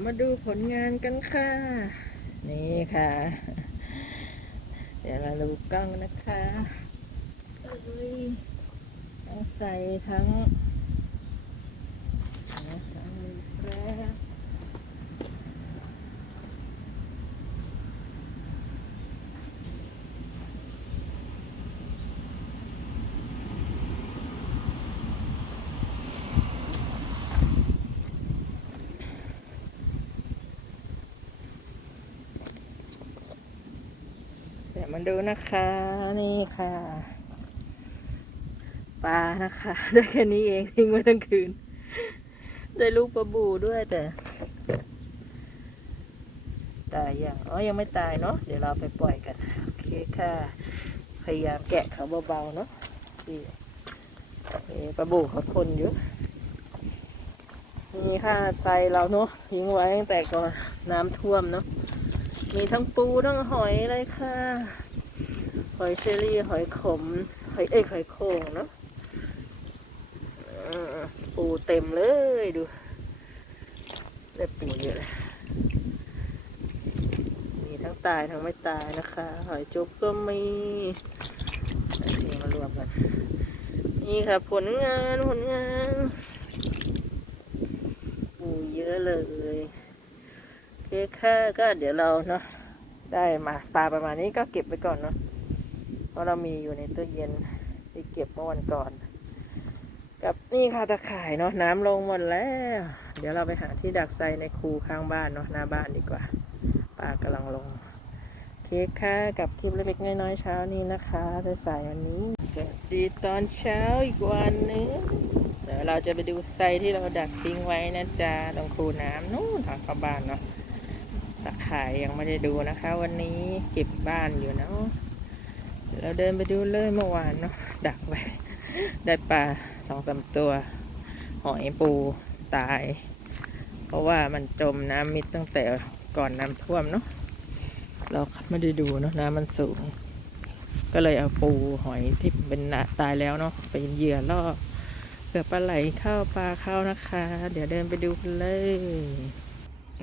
ยวมาดูผลงานกันค่ะ นี่ค่ะ เดี๋ยวเราดูกล้องนะคะเอ้ยทั้งใส่ทั้งนะทั้งมือแปรเาดูนะคะนี่ค่ะปลานะคะ ได้แค่นี้เองทิ้งไว้ทั้งคืน ได้ลูกปลาบูด้วยแต่ ตายยังอ๋อยังไม่ตายเนาะเดี๋ยวเราไปปล่อยกันโอเคค่ะ พยายามแกะเขาเบาๆเนาะนี่เอ๊ะปลาบูเขาทนอยู่นี่ค่ะใส่เราเนาะทิ้งไว้ตั้งแต่ก่อนน้ำท่วมเนาะมีทั้งปูทั้งหอยเลยค่ะ อยเชอรี่หอยขม หอยเอ้ยหอยโข่งเนาะปูเต็มเลยดูได้ปูเยอะเลยมีทั้งตายทั้งไม่ตายนะคะ หอยจุ๊บก็มีนี่มารวมกัน นี่ค่ะผลงานผลงานปูเยอะเลยโอเคค่ะก็เดี๋ยวเราเนาะได้มาปลาประมาณนี้ก็เก็บไว้ก่อนเนาะ เพราะเรามีอยู่ในตู้เย็นที่เก็บเมื่อวันก่อน กับนี่ค่ะตะข่ายเนาะน้ำลงหมดแล้ว เดี๋ยวเราไปหาที่ดักไซในคูข้างบ้านเนาะหน้าบ้านดีกว่าปลากำลังลงโอเคค่ะกับคลิปเล็กๆน้อยๆเช้านี้นะคะสายๆวันนี้สวัสดีตอนเช้าอีกวันหนึงเดี๋ยวเราจะไปดูไซที่เราดักทิ้งไว้นะจ๊ะตรงคูน้ำนู่นทางเข้าบ้านเนาะตะข่ายยังไม่ได้ดูนะคะ วันนี้เก็บบ้านอยู่เนาะ เดี๋ยวเราเดินไปดูเลยเมื่อวานเนาะดักไว้ ได้ปลาสองสามตัว หอยปูตาย เพราะว่ามันจมน้ำมิดตั้งแต่ก่อนน้ำท่วมเนาะเราไม่ได้ดูเนาะน้ำมันสูง ก็เลยเอาปูหอยที่เป็นตายแล้วเนาะไปเหยื่อล่อเผื่อปลาไหลเข้าปลาเข้านะคะ เดี๋ยวเดินไปดูกันเลย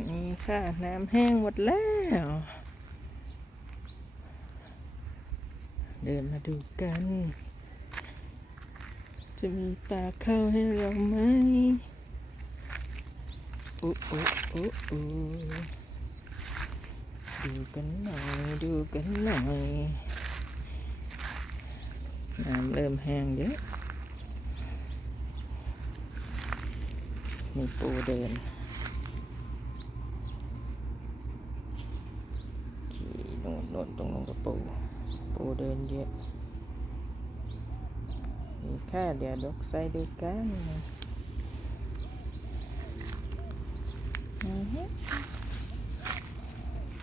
นี่ค่ะ น้ำแห้งหมดแล้ว เดินมาดูกัน จะมีปลาเข้าให้เราไหมอุ๊อุ๊อุ๊อุ๊ดูกันหน่อย ดูกันหน่อยน้ำเริ่มแห้งเยอะมีปูเดินขี่โน่นโน่นตรงนู้นก็ปู ปูเดินเยอะนี่ค่ะเดี๋ยวดกใส่ดูกันอือฮึ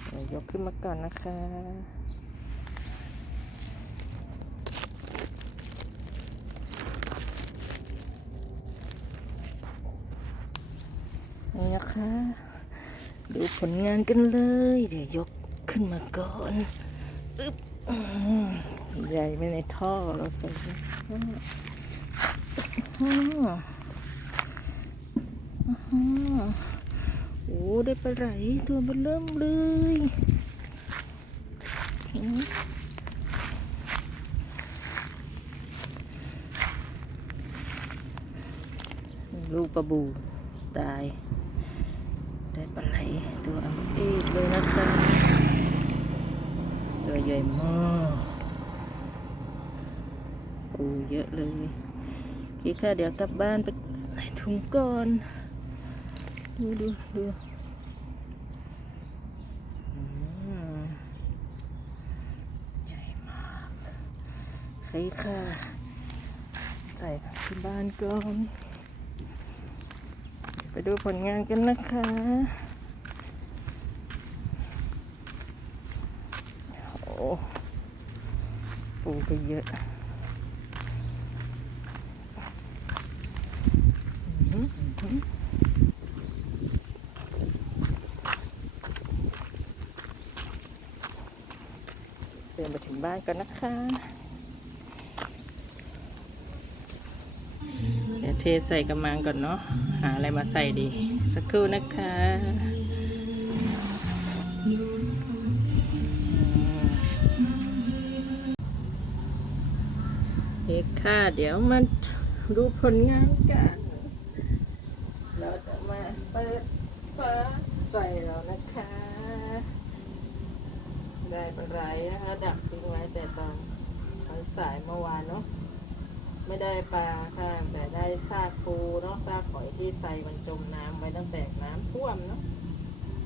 เดี๋ยวยกขึ้นมาก่อนนะคะนี่นะคะ ดูผลงานกันเลย เดี๋ยวยกขึ้นมาก่อน อึ๊บ ใหญ่ไม่ในท่อเราใส่ในท่ออ้าวอ้โอ้ได้ปลาไหลตัวมันเริ่มเลยลูกปลาบูตาย ได้ปลาไหลตัวอัมเอกเลยนะคะ ตัวใหญ่มากปูเยอะเลยพี่ค่ะเดี๋ยวกลับบ้านไปใส่ถุงก่อน ดูดูดูใหญ่มากใครค่ะใส่ที่บ้านก่อนไปดูผลงานกันนะคะ ปูก็เยอะอืมอืมเดินไปถึงบ้านกันนะคะเดี๋ยวเทใส่กระมังก่อนเนาะ หาอะไรมาใส่ดี สักครู่นะคะ ค่ะ เดี๋ยวมาดูผลงานกัน เราจะมาเปิดฟ้าใส่แล้วนะคะ ได้ปลาไหลนะคะ ดักทิ้งไว้แต่ตอนตอนสายเมื่อวานเนาะไม่ได้ปลาค่ะ แต่ได้ซากปูเนาะซากหอยที่ใส่มันจมน้ำไว้ตั้งแต่น้ำท่วมเนาะ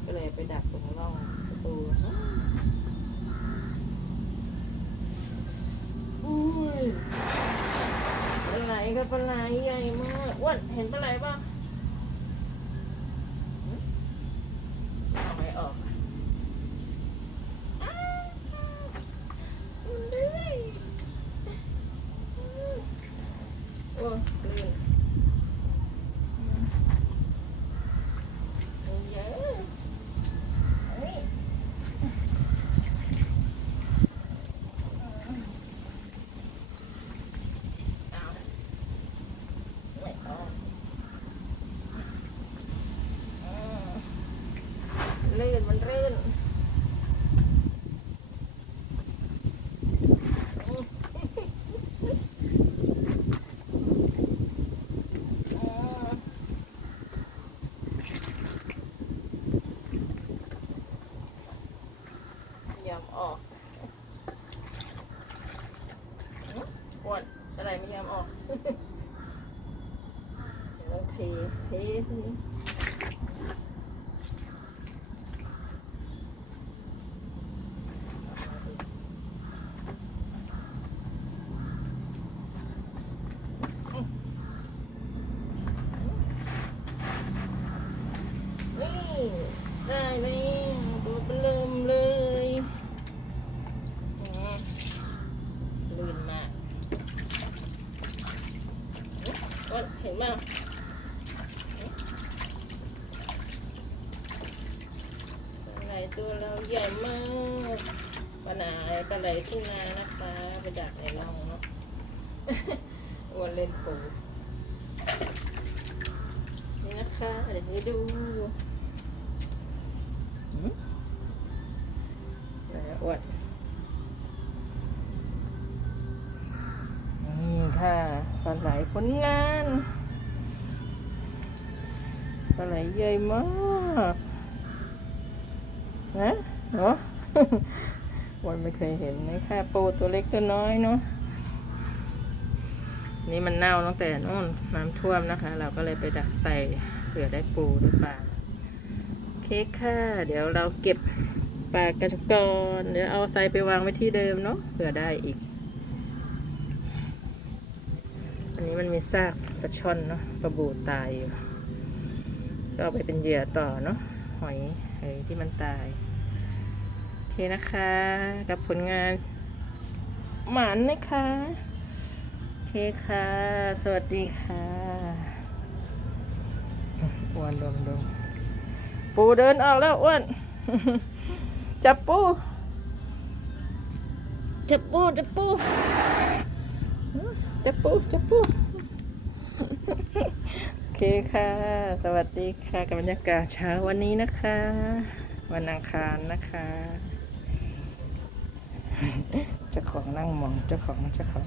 ก็เลยไปดักตรงร่องปูเนาะอุ้ยปลาไหลก็ ปลาไหลใหญ่มากอ้วนเห็นปลาไหลป่ะหึเอาไม่ออกอะอ้าวมันเลื่อยโอ้ลื่นอืมเยอะเฮ้ยเอาไม่ออกอืมลื่นมันลื่นอืมยอมออกอื้อปวด ออกเฮ้ยวเทเททีนี้นี่ได้เลยตัวเบลิมเลยอืมลื่นมากอื้ออ้วนเห็นไหม ปลาไหล ตัวเราใหญ่มากปลาไหลปลาไหลทุ่งนานะคะไปดักในร่องเนาะอวนเล่นปูนี่นะคะเดี๋ยวให้ดูนะอวนนี่ค่ะปลาไหลผลงานปลาไหลใหญ่มาก นะเนาะวันไม่เคยเห็นนะค่ะปูตัวเล็กตัวน้อยเนาะนี่มันเน่าตั้งแต่นู่นน้ำท่วมนะคะ เราก็เลยไปดักใส่เผื่อได้ปูได้ปลาโอเคค่ะ เดี๋ยวเราเก็บปลากันก่อนเดี๋ยวเอาใส่ไปวางไว้ที่เดิมเนาะเผื่อได้อีก อันนี้มันมีซากปลาช่อนเนาะปลาบูตายอยู่ก็เอาไปเป็นเหยื่อต่อเนาะหอยหอยที่มันตาย คนะคะ กับผลงานหมานนะคะโอเคค่ะ สวัสดีค่ะอ้วนดมดมปูเดินออกแล้วอ้วน จับปูจับปูจับปูจับปูจับปูโอเคค่ะ สวัสดีค่ะกับบรรยากาศเช้าวันนี้นะคะ วันอังคารนะคะ เจ้าของนั่งมองเจ้าของเจ้าของ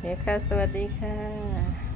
เนี่ยค่ะ สวัสดีค่ะ